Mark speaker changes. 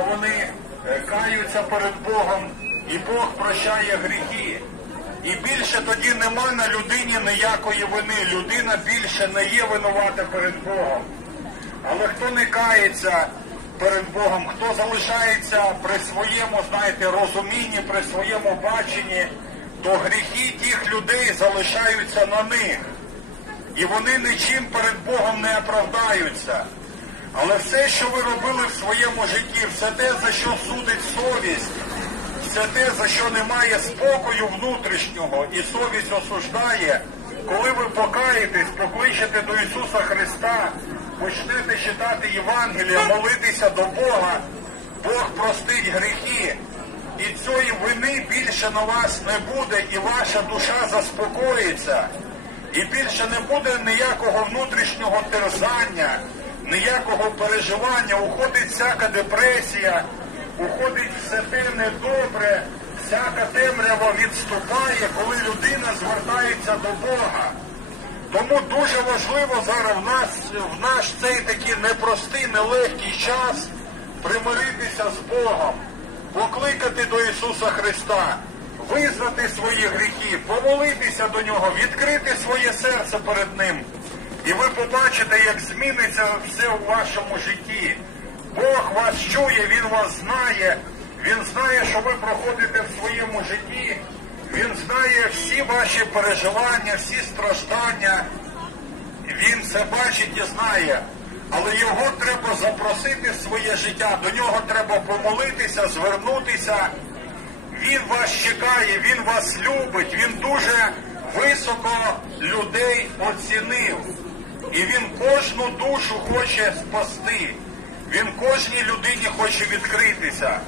Speaker 1: що вони е, каються перед Богом, і Бог прощає гріхи. І більше тоді нема на людині ніякої вини. Людина більше не є винувата перед Богом. Але хто не кається перед Богом, хто залишається при своєму, знаєте, розумінні, при своєму баченні, то гріхи тих людей залишаються на них. І вони нічим перед Богом не оправдаються. Але все, що ви робили в своєму житті, все те, за що судить совість, все те, за що немає спокою внутрішнього, і совість осуждає, коли ви покаєтесь, покличете до Ісуса Христа, почнете читати Євангелія, молитися до Бога, Бог простить гріхи. І цієї вини більше на вас не буде, і ваша душа заспокоїться. І більше не буде ніякого внутрішнього терзання, ніякого переживання, уходить всяка депресія, уходить все те недобре, всяка темрява відступає, коли людина звертається до Бога. Тому дуже важливо зараз в нас в наш цей такий непростий, нелегкий час примиритися з Богом, покликати до Ісуса Христа, визнати свої гріхи, помолитися до Нього, відкрити своє серце перед Ним. І ви побачите, як зміниться все у вашому житті. Бог вас чує, Він вас знає, Він знає, що ви проходите в своєму житті. Він знає всі ваші переживання, всі страждання. Він це бачить і знає. Але його треба запросити в своє життя, до нього треба помолитися, звернутися. Він вас чекає, він вас любить, він дуже високо людей оцінив. І він кожну душу хоче спасти. Він кожній людині хоче відкритися.